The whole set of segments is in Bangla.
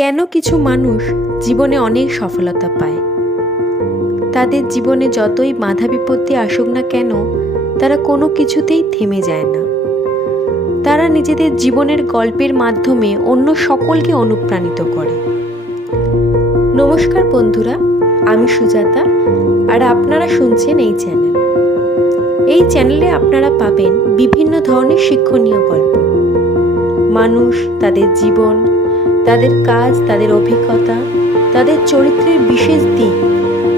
কেন কিছু মানুষ জীবনে অনেক সফলতা পায়? তাদের জীবনে যতই বাধা বিপত্তি আসুক না কেন, তারা কোনো কিছুতেই থেমে যায় না। তারা নিজেদের জীবনের গল্পের মাধ্যমে অন্য সকলকে অনুপ্রাণিত করে। নমস্কার বন্ধুরা, আমি সুজাতা, আর আপনারা শুনছেন এই চ্যানেল। এই চ্যানেলে আপনারা পাবেন বিভিন্ন ধরনের শিক্ষণীয় গল্প। মানুষ, তাদের জীবন, তাদের কাজ, তাদের অভিজ্ঞতা, তাদের চরিত্রের বিশেষ দিক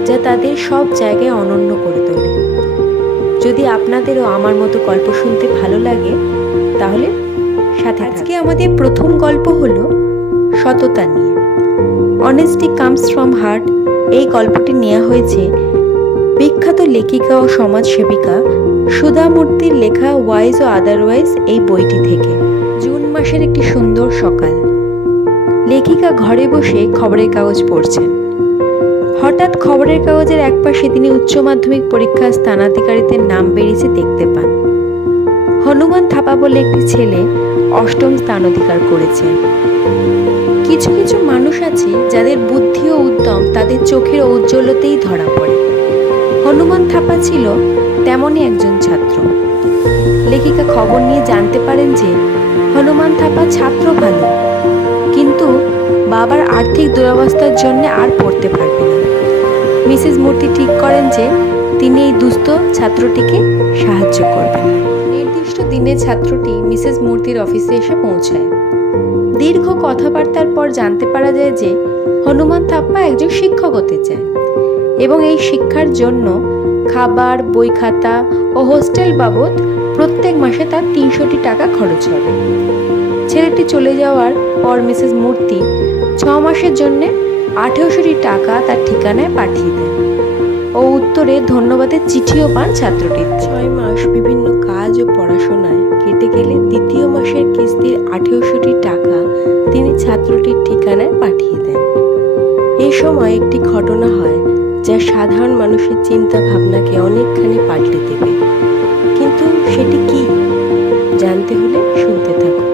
যা তাদের সব জায়গায় অনন্য করে তোলে। যদি আপনাদেরও আমার মতো গল্প শুনতে ভালো লাগে তাহলে সাথে আজকে আমাদের প্রথম গল্প হলো সততা নিয়ে। Honesty comes from heart. এই গল্পটি নেওয়া হয়েছে বিখ্যাত লেখিকা ও সমাজসেবিকা সুধা মূর্তির লেখা ওয়াইজ ও আদারওয়াইজ এই বইটি থেকে। জুন মাসের একটি সুন্দর সকাল। লেখিকা ঘরে বসে খবরের কাগজ পড়ছেন। হঠাৎ খবরের কাগজের এক পাশে তিনি উচ্চ মাধ্যমিক পরীক্ষার স্থানাধিকারীদের নাম বেরিয়েছে দেখতে পান। হনুমান থাপা বলে একটি ছেলে অষ্টম স্থান অধিকার করেছে। কিছু কিছু মানুষ আছে যাদের বুদ্ধি ও উদ্যম তাদের চোখের ঔজ্জ্বল্যতেই ধরা পড়ে। হনুমান থাপা ছিল তেমনই একজন ছাত্র। লেখিকা খবর নিয়ে জানতে পারেন যে হনুমান থাপা ছাত্র ভালো, কিন্তু বাবার আর্থিক দুরবস্থার জন্য আর পড়তে পারবে না। মিসেস মূর্তি ঠিক করেন যে তিনি এই দুস্থ ছাত্রটিকে সাহায্য করবেন। নির্দিষ্ট দিনে ছাত্রটি মিসেস মূর্তির অফিসে এসে পৌঁছায়। দীর্ঘ কথাবার্তার পর জানতে পারা যায় যে হনুমান থাপ্পা একজন শিক্ষক হতে চায় এবং এই শিক্ষার জন্য খাবার, বই খাতা ও হোস্টেল বাবদ প্রত্যেক মাসে তার 300টি টাকা খরচ হবে। ছেলেটি চলে যাওয়ার পর মিসেস মূর্তি 6 মাসের জন্য 1800টি টাকা তার ঠিকানায় পাঠিয়ে দেন ও উত্তরে ধন্যবাদের চিঠিও পান ছাত্রটি। 6 মাস বিভিন্ন কাজ ও পড়াশোনায় কেটে গেলে দ্বিতীয় মাসের কিস্তির 1800টি টাকা তিনি ছাত্রটির ঠিকানায় পাঠিয়ে দেন। এই সময় একটি ঘটনা হয় যা সাধারণ মানুষের চিন্তা ভাবনাকে অনেকখানি পাল্টে দেবে। কিন্তু সেটি কি, জানতে হলে শুনতে থাকুন।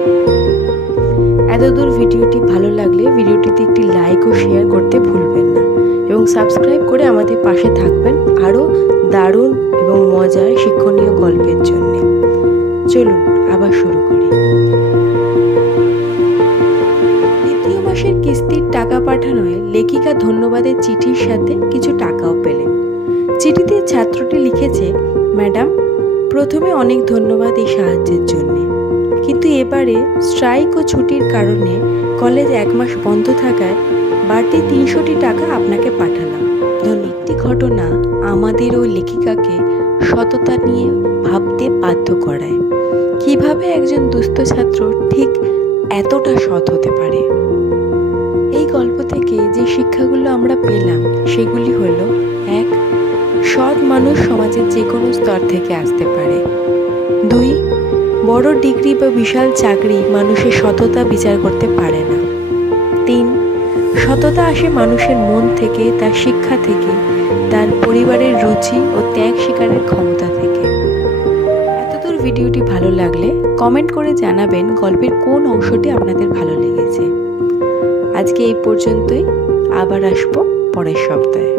এতদূর ভিডিওটি ভালো লাগলে ভিডিওটিতে একটি লাইক ও শেয়ার করতে ভুলবেন না এবং সাবস্ক্রাইব করে আমাদের পাশে থাকবেন আরও দারুণ এবং মজার শিক্ষণীয় গল্পের জন্য। চলুন আবার শুরু করি। দ্বিতীয় মাসের কিস্তির টাকা পাঠানোয় লেখিকা ধন্যবাদের চিঠির সাথে কিছু টাকাও পেলেন। চিঠিতে ছাত্রটি লিখেছে, ম্যাডাম, প্রথমে অনেক ধন্যবাদ এই সাহায্যের জন্যে, কিন্তু এবারে স্ট্রাইক ও ছুটির কারণে কলেজ 1 মাস বন্ধ থাকায় বাড়তি 300টি টাকা আপনাকে পাঠালাম। একটি ঘটনা আমাদের ও লেখিকাকে সততা নিয়ে ভাবতে বাধ্য করায়। কিভাবে একজন দুস্থ ছাত্র ঠিক এতটা সৎ হতে পারে। এই গল্প থেকে যে শিক্ষাগুলো আমরা পেলাম সেগুলি হলো: 1. সৎ মানুষ সমাজের যে কোনো স্তর থেকে আসতে পারে। 2. বড় ডিগ্রি বা বিশাল চাকরি মানুষের সততা বিচার করতে পারে না। 3. সততা আসে মানুষের মন থেকে, তার শিক্ষা থেকে, তার পরিবারের রুচি ও ত্যাগ স্বীকারের ক্ষমতা থেকে। এতদূর ভিডিওটি ভালো লাগলে কমেন্ট করে জানাবেন গল্পের কোন অংশটি আপনাদের ভালো লেগেছে। আজকে এই পর্যন্তই, আবার আসবো পরের সপ্তাহে।